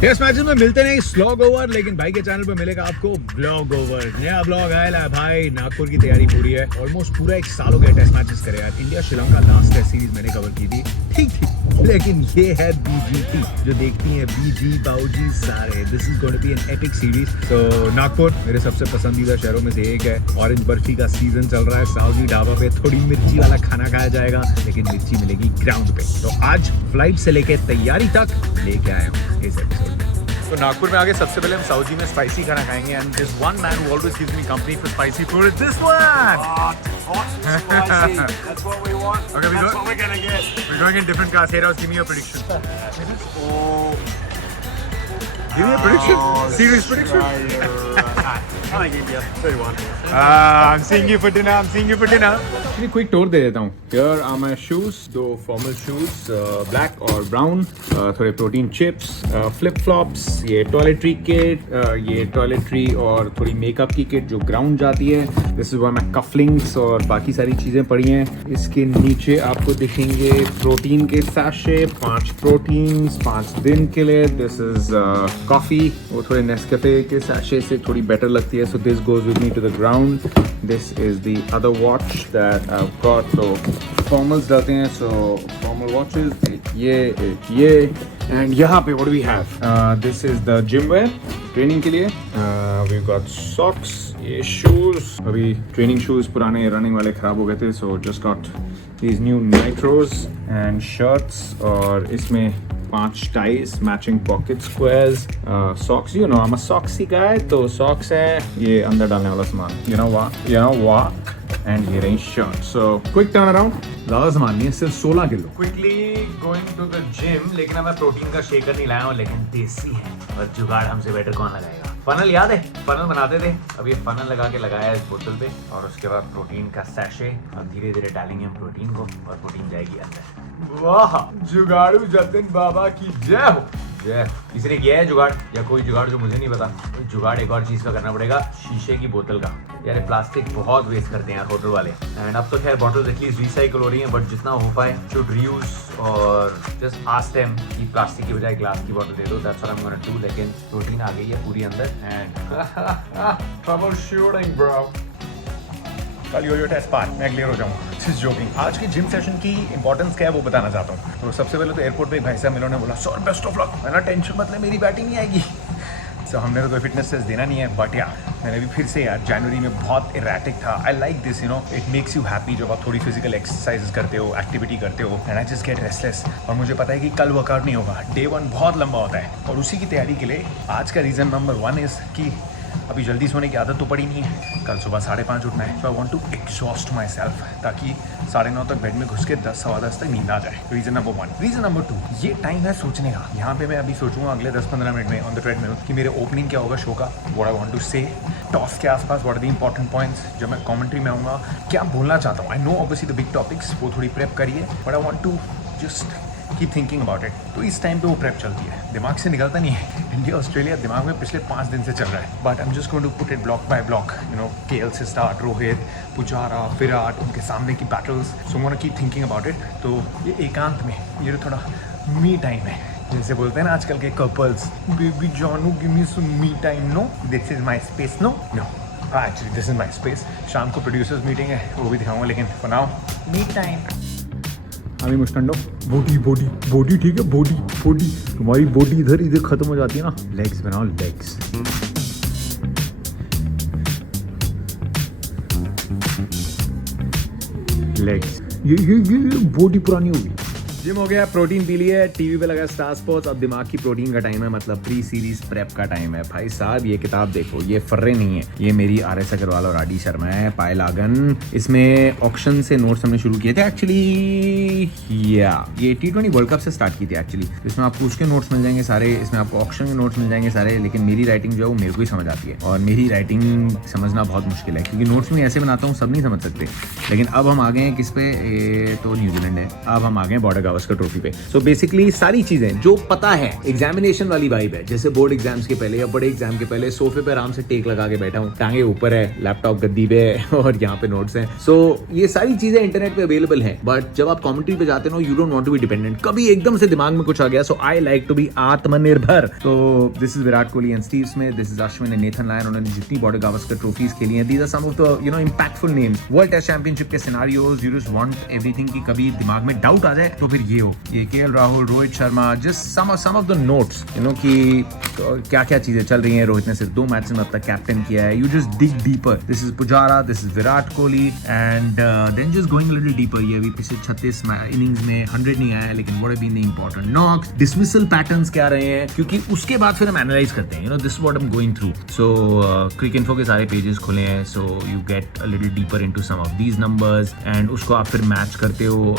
Test matches में मिलते नहीं स्लॉग ओवर, लेकिन भाई के चैनल पे मिलेगा आपको ब्लॉग ओवर। नया ब्लॉग आया है भाई, नागपुर की तैयारी पूरी है। ऑलमोस्ट पूरा 1 साल हो गया टेस्ट मैचेस करे यार। India Sri Lanka last test series मैंने कवर की थी, ठीक थी, लेकिन ये है बीजीटी जो देखती है बीजी बाऊजी सारे। This is going to be an epic series. तो नागपुर मेरे सबसे पसंदीदा शहरों में से एक है। ऑरेंज बर्फी का सीजन चल रहा है। साउदी ढाबा पे थोड़ी मिर्ची वाला खाना खाया जाएगा, लेकिन मिर्ची मिलेगी ग्राउंड पे। तो आज फ्लाइट से लेके तैयारी तक लेके आया हूँ इस एपिसोड। तो नागपुर में आगे सबसे पहले हम साउजी में स्पाइसी खाना खाएंगे। And this one man who always gives me company for spicy food is this one. Hot, spicy. That's what we want. Okay, That's what we're gonna get. We're going in different cars. Here, give me your prediction. Oh, Give me a prediction. Serious prediction. I give you 31. I'm seeing you for dinner. I'm seeing you for dinner. Actually, quick tour दे देता हूँ. Here are my shoes. 2 formal shoes, black और brown. थोड़े protein chips, flip flops. ये toiletry kit, ये toiletry और थोड़ी makeup की kit जो ground जाती है. This is where my cufflinks और बाकी सारी चीजें पड़ी हैं. इसके नीचे आपको दिखेंगे protein के sachet, 5 proteins, 5 दिन के लिए. This is coffee. वो थोड़े Nescafe के sachet से थोड़ी better लगती है. So this goes with me to the ground. This is the other watch that I've got. So formals डालते हैं. So formal watches. एक ये and यहाँ पे what do we have? This is the gym wear training के लिए. We've got socks. ये shoes. अभी training shoes पुराने running वाले खराब हो गए थे. So just got these new nitros and shirts. और इसमें 5 ties, matching pocket squares, socks. You know I'm a socksy guy. तो socks है ये अंदर डालने वाला सामान. You know what? And ये रही shirt. So quick turn around. ज़्यादा सामान नहीं है, सिर्फ 16 kilo. Quickly going to the gym. लेकिन अब मैं प्रोटीन का शेकर नहीं लाया हूँ, लेकिन देसी है और जुगाड़ हमसे बेटर कौन लगाएगा. फनल याद है, फनल बनाते थे. अब ये फनल लगा के लगाया इस बोतल पे और उसके बाद प्रोटीन का सैशे. अब धीरे धीरे डालेंगे हम प्रोटीन को और प्रोटीन जाएगी अंदर. वाह, जुगाड़ू जतिन बाबा की जय हो. जय. किसी ने किया है जुगाड़ या कोई जुगाड़ जो मुझे नहीं पता. जुगाड़ एक और चीज का करना पड़ेगा, शीशे की बोतल का. यार प्लास्टिक बहुत वेस्ट करते हैं यार होटल वाले. एंड अब तो खैर बॉटल्स एटलीस्ट रिसाइकल हो रही हैं, बट जितना हो पाए शुड रीयूज और जस्ट आस्क देम कि प्लास्टिक की बजाय ग्लास की बॉटल दे दो. That's what I am gonna do. लेकिन प्रोटीन आ गई है पूरी अंदर. And trouble shooting bro. कल यो टेस्ट पार मैं क्लियर हो जाऊंगा. This joking. आज की जिम सेशन की इंपॉर्टेंस क्या है वो बताना चाहता हूँ. तो सबसे पहले तो एयरपोर्ट पे एक भाई साहब मिले, उन्होंने बोला सर बेस्ट ऑफ लक. मैंने टेंशन मतलब मेरी बैटिंग नहीं आएगी. सो हमने तो कोई फिटनेस टेस्ट देना नहीं है, बट यार मैंने भी फिर से यार जनवरी में बहुत इरेटिक था. I like this, you know, it makes you happy जब आप थोड़ी फिजिकल एक्सरसाइज करते हो, एक्टिविटी करते हो. And I just get restless. और मुझे पता है कि कल वर्कआउट नहीं होगा. डे 1 बहुत लंबा होता है और उसी की तैयारी के लिए आज का रीज़न नंबर 1 इज़ कि अभी जल्दी सोने की आदत तो पड़ी नहीं है. कल सुबह 5:30 उठना है. So I want to exhaust myself ताकि 9:30 तक बेड में घुस के 10 सवा 10 तक नींद आ जाए. Reason number 1. रीज़न नंबर 2, ये टाइम है सोचने का. यहाँ पे मैं अभी सोचूंगा अगले 10-15 मिनट में ऑन द ट्रेडमिल कि मेरे ओपनिंग क्या होगा शो का. What I want to say toss के आसपास. What are the important points जब मैं कमेंट्री में आऊँगा, क्या बोलना चाहता हूँ. I know obviously the big topics, वो थोड़ी प्रेप करिए, but I want to just keep thinking about it. तो इस टाइम पे वो प्रेप चलती है, दिमाग से निकलता नहीं है. इंडिया ऑस्ट्रेलिया दिमाग में पिछले 5 दिन से चल रहा है. But I am just going to put it block by block. You know, KL से स्टार्ट, रोहित, पुजारा, विराट, उनके सामने की battles. So I want to keep thinking about it. तो ये एकांत में ये थोड़ा मी टाइम है. जैसे बोलते हैं ना आजकल के कपल्स, बेबी जानू give me some me time. No, this is my space. No actually this is my space. शाम को प्रोड्यूसर्स मीटिंग है, वो भी दिखाऊंगा, लेकिन फॉर नाउ मी टाइम. अभी मुस्टंडो बॉडी ठीक है. बॉडी तुम्हारी बॉडी इधर खत्म हो जाती है ना. लेग्स बनाओ, लेग्स. ये बॉडी पुरानी होगी. जिम हो गया, प्रोटीन पी लिया, टीवी पे लगा स्टार स्पोर्ट्स. अब दिमाग की प्रोटीन का टाइम है, मतलब प्री सीरीज प्रेप का टाइम है. भाई साहब ये किताब देखो, ये फर्रे नहीं है, ये मेरी RS अग्रवाल और आदि शर्मा है, पायल आगन. इसमें ऑक्शन से नोट्स हमने शुरू किए थे एक्चुअली. ये T20 वर्ल्ड कप से स्टार्ट की थी एक्चुअली. इसमें आपको उसके नोट्स मिल जाएंगे सारे, इसमें आपको ऑक्शन के नोट्स मिल जाएंगे सारे. लेकिन मेरी राइटिंग जो है वो मेरे को ही समझ आती है, और मेरी राइटिंग समझना बहुत मुश्किल है, क्योंकि नोट्स में ऐसे बनाता हूँ सब नहीं समझ सकते. लेकिन अब हम आ गए हैं किस पे, ये तो न्यूजीलैंड है. अब हम आ गए बॉर्डर गावस्कर ट्रॉफी पे। सो बेसिकली सारी चीजें जो पता है, एग्जामिनेशन वाली वाइब है, जैसे बोर्ड एग्जाम्स के पहले या बड़े एग्जाम के पहले सोफे पे आराम से टेक लगा के बैठा हूँ, टांगे ऊपर है, लैपटॉप गद्दी पे है और यहाँ पे नोट्स हैं। सो ये सारी चीजें इंटरनेट पे अवेलेबल है, बट जब आप कमेंट्री पे जाते हो, you don't want to be dependent. कभी एकदम से दिमाग में कुछ आ गया, so I like to be आत्मनिर्भर। तो this is Virat Kohli and Steve Smith, this is Ashwin and Nathan Lyon. उन्होंने जितनी बॉर्डर गावस्कर ट्रॉफीज खेली हैं, these are some of the impactful names. World Test Championship के scenarios, you just want everything की कभी दिमाग में डाउट आ जाए तो फिर ये हो, ये KL Rahul, Rohit Sharma, just some of the notes कि क्या क्या चीजें चल रही हैं। रोहित ने सिर्फ 2 मैच में अब तक कैप्टन किया है। You just dig deeper, this is Pujara, this is Virat Kohli and then just going little deeper. ये अभी पिछले 36 इनिंग्स में 100 नहीं आया, लेकिन what have been the important knocks, dismissal patterns क्या रहे हैं, क्योंकि उसके बाद फिर हम एनालाइज करते हैं, this is what I am going through. So Cricinfo के सारे पेजेस खुले हैं, so you get a little deeper into some of these numbers and उसको आप फिर मैच करते हो,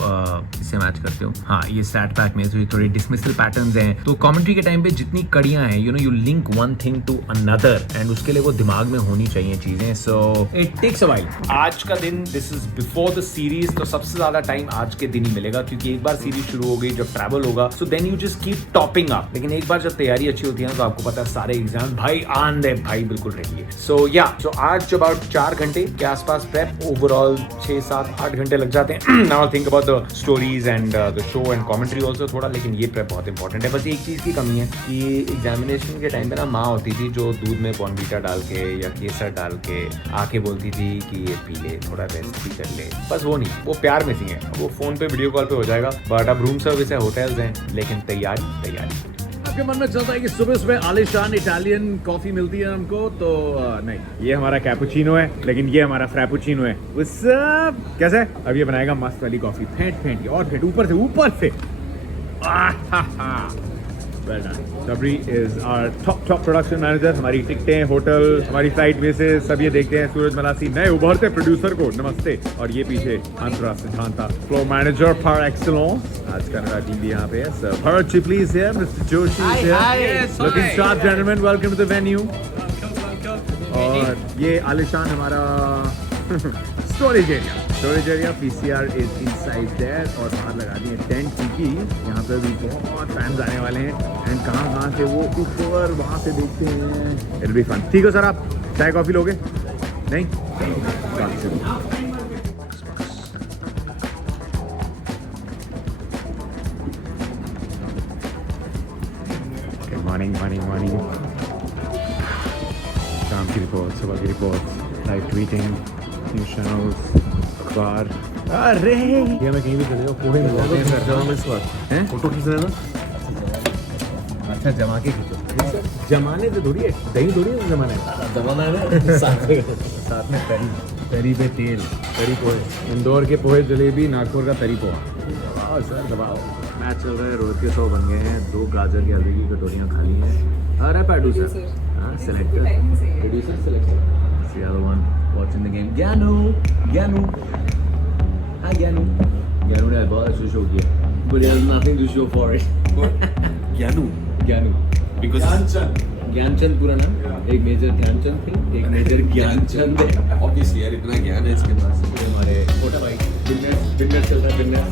इससे मैच करते हो। हाँ, ये स्टैट पैक में थोड़े डिसमिसल पैटर्न्स हैं, तो कमेंट्री के टाइम पे जितनी कड़ियां हैं, you link one thing to another and उसके लिए वो दिमाग में होनी चाहिए चीजें। So it takes a while. आज का दिन, this is before the series, तो सबसे ज्यादा टाइम आज के दिन ही मिलेगा, क्योंकि एक बार सीरीज शुरू हो गई, जब ट्रैवल होगा, so then you just keep topping up. लेकिन एक बार जब तैयारी अच्छी होती है, तो आपको पता है सारे एग्जाम भाई आन दे भाई, बिल्कुल रहिए। सो आज अबाउट 4 घंटे के आसपास प्रेप, ओवरऑल 6, 7, 8 घंटे लग जाते हैं। Now think about the stories and the show and commentary also थोड़ा, लेकिन ये प्रेप बहुत इंपॉर्टेंट है। बस एक चीज की कमी है कि एग्जामिनेशन के टाइम पे ना माँ होती थी जो दूध में बॉर्नवीटा डाल के या केसर डाल के आके बोलती थी कि ये पी ले, थोड़ा रेस्ट भी कर ले। बस वो नहीं, वो प्यार मिसिंग है। वो फोन पे वीडियो कॉल पे हो जाएगा, बट अब रूम सर्विस है, होटल्स हैं, लेकिन तैयारी। आपके मन में चलता है कि सुबह सुबह आलिशान इटालियन कॉफी मिलती है हमको, तो नहीं, ये हमारा कैपुचिनो है, लेकिन ये हमारा फ्रैपुचिनो है। कैसे? अब ये बनाएगा मस्त वाली कॉफी, फेंट के और फेंट ऊपर से। Well done. Sabri is our top production manager. हमारी टिकटें, होटल, हमारी फ्लाइट बेसेस सब ये देखते हैं। सूरज मलासी नए उभरते प्रोड्यूसर को नमस्ते। और ये पीछे Antara Siddhanta, flow manager par excellence। आज का नया टीम भी यहाँ पे है। So Bharat Chipli is here, Mr. Joshi is here. Yes, Looking hi. sharp, gentlemen. Welcome to the venue. और ये आलिशान हमारा storage area PCR is inside there. और बाहर लगा दिए टेंट, क्योंकि यहाँ पे भी बहुत फैंस आने वाले हैं एंड कहाँ से वो ऊपर वहाँ से देखते हैं। It be fun. ठीक हो सर, आप चाय कॉफी लोगे? नहीं? मॉर्निंग शाम की रिपोर्ट, सुबह की report, live tweeting, news channels, अखबार। अरे ये मैं कहीं भी चले जाऊँ, पोहे मिल जाते हैं इस वक्त हैं? फोटो खींच रहे ना। अच्छा, जमा के खींचो। जमाने से थोड़ी है, दही थोड़ी है जमाने का। जमाना है ना साथ में तरी पे तेल, तरी पोहे, इंदौर के पोहे जलेबी, नागपुर का तरी पोहा। दबाओ सर, दबाओ। मैच चल रहा है, रोहित के 100 बन गए हैं, 2 गाजर की आलू की कटोरियाँ खाली हैं। अरे पैडू सर, हाँ selector, producer selector, the other one watching the game, Gyanu, hi Gyanu ने बहुत अच्छा शो किया, but he has nothing to show for it. ज्ञानू ज्ञानचंद पूरा नाम, एक मेजर ध्यानचंद थी, एक मेजर ज्ञानचंद है। ऑब्वियसली यार, इतना ज्ञान है इसके पास। हमारे छोटा भाई बिजनेस चल रहा है, बिजनेस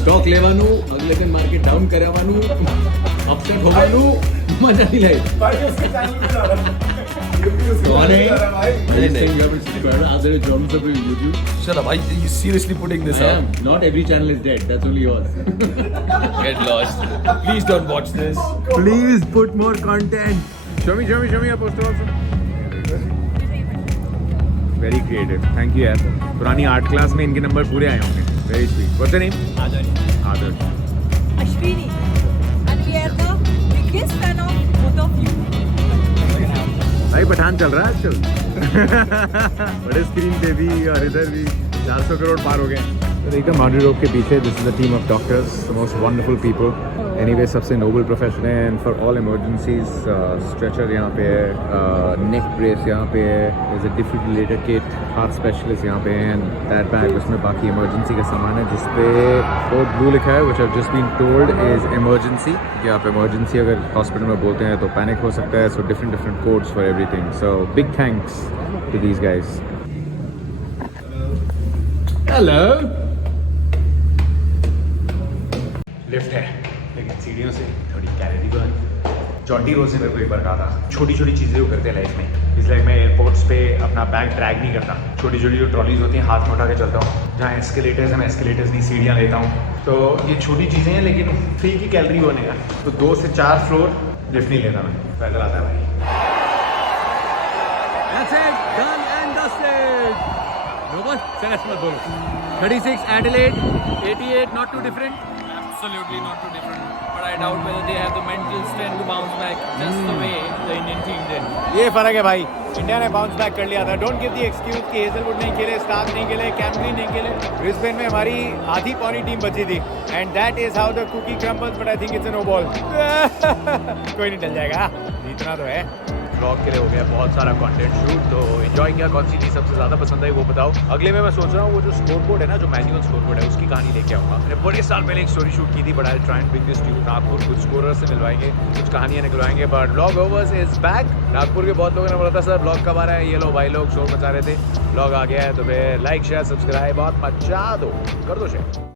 स्टॉक लेवानू, अगले दिन मार्केट डाउन करावानू, अपसेट होवानू, मजा नहीं लाए। कौन है? Shut up, are you seriously putting this up? Not every channel is dead, that's only yours. Get lost. Please don't watch this. Please put more content. Show me your poster also. Very creative. Thank you यार। पुरानी art class में इनके number पूरे आए होंगे। Very sweet. What's your name? Adarsh. Ashwini, and we are the biggest fan of both of you. भाई पठान चल रहा है आजकल। बड़े स्क्रीन पे भी और इधर भी 400 करोड़ पार हो गए। तो एकदम बाउंड्री रोड के पीछे, this is a team of doctors, the most wonderful people. Anyway, सबसे नोबल प्रोफेशन है and for all emergencies, stretcher यहाँ पे है, नेक ब्रेस यहाँ पे है, is a defibrillator kit, heart specialist यहाँ पे है एंड दैट बैग, उसमें बाकी इमरजेंसी का सामान है जिसपे कोड ब्लू लिखा है, which I have just been told is emergency. कि आप इमरजेंसी अगर हॉस्पिटल में बोलते हैं तो पैनिक हो सकता है, so different codes for everything. So big thanks to these guys. Hello सीढ़ियों से 30 कैलोरी बर्न। जॉन्टी रोज ने मेरे को एक बार कहा था छोटी छोटी चीज़ें वो करते हैं लाइफ में, इसलिए मैं एयरपोर्ट्स पे अपना बैग ड्रैग नहीं करता, छोटी छोटी जो ट्रॉलीज होती हैं हाथ में उठा के चलता हूँ, जहाँ एस्केलेटर्स हैं मैं एस्केलेटर्स नहीं सीढ़ियाँ लेता हूँ। तो ये छोटी चीज़ें हैं लेकिन 3 की कैलोरी बर्न है। तो 2 से 4 फ्लोर लिफ्ट नहीं लेता मैं, पैदल आता है भाई। That's it, done and dusted. Robert, serious मत बोलो. 36 Adelaide, 88 not too different. Absolutely not too different. But I doubt whether they have the mental strength to bounce back just the way the Indian team did. ये फर्क है भाई, India ने bounce back कर लिया था। डोंट गिव द एक्सक्यूज कि Hazlewood नहीं खेले, स्टार्क नहीं खेले, कैमरी नहीं खेले। ब्रिस्बेन में हमारी आधी पौनी टीम बची थी and that is how the cookie crumbles, but I think it's a no ball. कोई नहीं टल जाएगा, जीतना तो है। ब्लॉग के लिए हो गया बहुत सारा कंटेंट शूट, तो एंजॉय किया। कौन सी चीज़ सबसे ज़्यादा पसंद आई वो बताओ। अगले में मैं सोच रहा हूँ वो जो स्कोर बोर्ड है ना, जो मैनुअल स्कोर बोर्ड है, उसकी कहानी लेके आऊँगा। मैंने बड़े साल पहले एक स्टोरी शूट की थी, but I try and bring this to you. Nagpur कुछ स्कोरर से मिलवाएंगे, कुछ कहानियाँ निकलवाएंगे। But blog overs is back. Nagpur के बहुत लोगों ने बोला था सर ब्लॉग कब आ रहा है, ये लो भाई लोग शोर मचा रहे थे, ब्लॉग आ गया है। तो फिर लाइक शेयर सब्सक्राइब और मचा दो, कर दो शेयर।